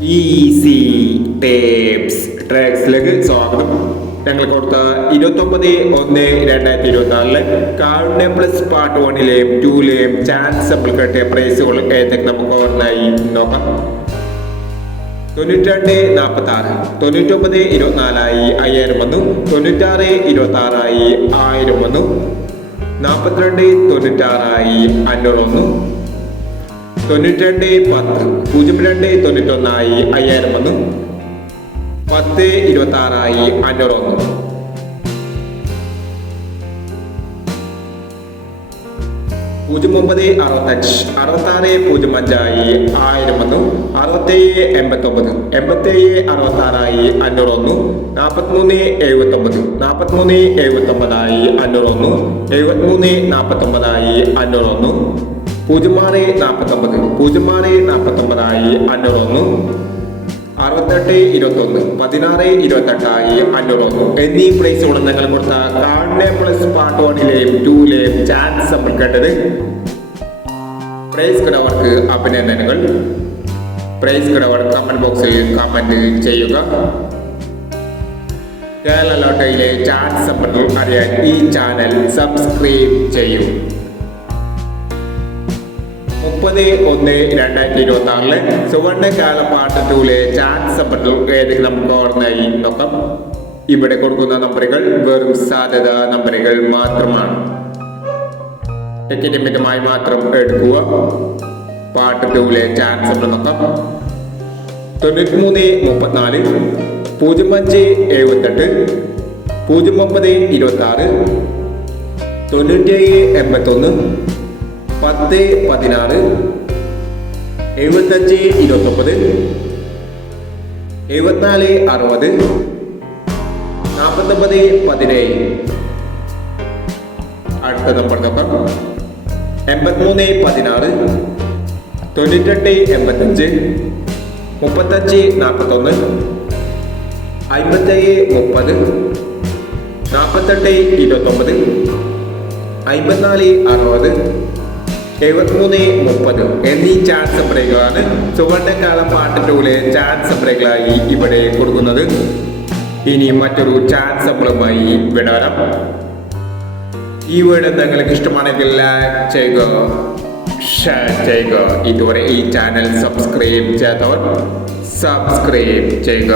Easy tapes ട്രാക്സിലേക്ക് സ്വാഗതം. ഞങ്ങൾ കൊടുത്ത ഇരുപത്തൊമ്പത് ഒന്ന് രണ്ടായിരത്തി ഇരുപത്തി നാലിൽ കാർഡ് പ്ലസ് പാർട്ട് വണ്ണിലെയും ടൂലെയും ചാൻസ് നമ്മൾ പ്രൈസുകൾ ഏതൊക്കെ നമുക്ക് ഓർമ്മയായി നോക്കാം. തൊണ്ണൂറ്റിരണ്ട് നാൽപ്പത്തി ആറ് തൊണ്ണൂറ്റൊമ്പത് ഇരുപത്തിനാലായി അയ്യായിരം വന്നു തൊണ്ണൂറ്റാറ് ഇരുപത്തി ആറായി ആയിരം വന്നു നാൽപ്പത്തിരണ്ട് തൊണ്ണൂറ്റാറായി അഞ്ഞൂറ് വന്നു തൊണ്ണൂറ്റിരണ്ട് പത്ത്. പൂജ്യം രണ്ട് തൊണ്ണൂറ്റൊന്നായി അയ്യായിരം ഒന്ന് പത്ത് ഇരുപത്തി ആറായി അഞ്ഞൂറ് വന്നു. പൂജ്യം ഒമ്പത് അറുപത്തഞ്ച്. അറുപത്തി ആറ് പൂജ്യം അഞ്ചായി ആയിരം ഒന്ന് അറുപത്തേഴ് എൺപത്തി ഒമ്പത് എൺപത്തേഴ് അറുപത്തി ആറായി അഞ്ഞൂറ് വന്നു. നാൽപ്പത്തിമൂന്ന് എഴുപത്തി ഒമ്പത് നാൽപ്പത്തിമൂന്ന് എഴുപത്തി ഒമ്പതായി അഞ്ഞൂറ് വന്നു. എഴുപത്തിമൂന്ന് അഞ്ഞൂറ് വന്നു. പൂജ്യം ആറ് നാൽപ്പത്തൊമ്പത്. പൂജ്യം ആറ് നാൽപ്പത്തൊമ്പതായി അഞ്ഞൂറൊന്ന്. അറുപത്തെട്ട് ഇരുപത്തൊന്ന്. പതിനാറ് ഇരുപത്തെട്ടായി അഞ്ഞൂറൊന്ന്. എന്നീ പ്രൈസുകൾ നിങ്ങൾ കൊടുത്ത കാർഡിനെ പ്ലസ് പാർട്ട് വണ്ണിലെയും ടൂലെയും ചാൻസ് നമ്മൾ കേട്ടത്. പ്രൈസ് കിടവർക്ക് അഭിനന്ദനങ്ങൾ. പ്രൈസ് കിടവർ കമന്റ് ബോക്സിൽ കമന്റ് ചെയ്യുക. കേരള ലോട്ടയിലെ ചാൻസ് സമ്പർക്കം അറിയാൻ ഈ ചാനൽ സബ്സ്ക്രൈബ് ചെയ്യൂ. മുപ്പത് ഒന്ന് രണ്ടായിരത്തി ഇരുപത്തി ആറിൽ സുവർണകാല പാട്ട് ടൂലെ ചാൻസ് ഏതെങ്കിലും നമുക്ക് ഓർമ്മയായി? നോക്കാം. ഇവിടെ കൊടുക്കുന്ന നമ്പറുകൾ വെറും സാധ്യത നമ്പറുകൾ മാത്രമാണ്. ടിക്കറ്റ് മിതമായി മാത്രം എടുക്കുക. പാട്ട് ടൂലെ ചാൻസ് നോക്കാം. തൊണ്ണൂറ്റി മൂന്ന് മുപ്പത്തിനാല് പൂജ്യം അഞ്ച് എഴുപത്തെട്ട് പൂജ്യം ഒമ്പത് ഇരുപത്തി ആറ് തൊണ്ണൂറ്റേഴ് എൺപത്തൊന്ന് പത്ത് പതിനാറ് എഴുപത്തഞ്ച് ഇരുപത്തൊമ്പത് എഴുപത്തിനാല് അറുപത് നാൽപ്പത്തൊമ്പത് പതിനേഴ്. അടുത്ത നമ്പർ നമ്പർ എൺപത്തിമൂന്ന് പതിനാറ് തൊണ്ണൂറ്റെട്ട് എൺപത്തഞ്ച് മുപ്പത്തഞ്ച് നാൽപ്പത്തൊന്ന് അമ്പത്തേഴ് മുപ്പത് നാൽപ്പത്തെട്ട് ഇരുപത്തൊമ്പത് അമ്പത്തിനാല് അറുപത് എഴുപത്തിമൂന്ന് മുപ്പത് എന്നീ ചാൻസ് ബ്രേക്കുകളാണ് സുവർണകാലം പാട്ടിന്റെ ചാൻസ് ബ്രേക്കുകളായി ഇവിടെ കൊടുക്കുന്നത് ഇനി മറ്റൊരു ചാൻസ് നമ്മളുമായി വിടാം ഈ വീട് നിങ്ങൾക്ക് ഇഷ്ടമാണെങ്കിൽ ലൈക്ക് ചെയ്യുക ഷെയർ ചെയ്യുക. ഇതുവരെ ഈ ചാനൽ സബ്സ്ക്രൈബ് ചെയ്യാത്തവർ സബ്സ്ക്രൈബ് ചെയ്യുക.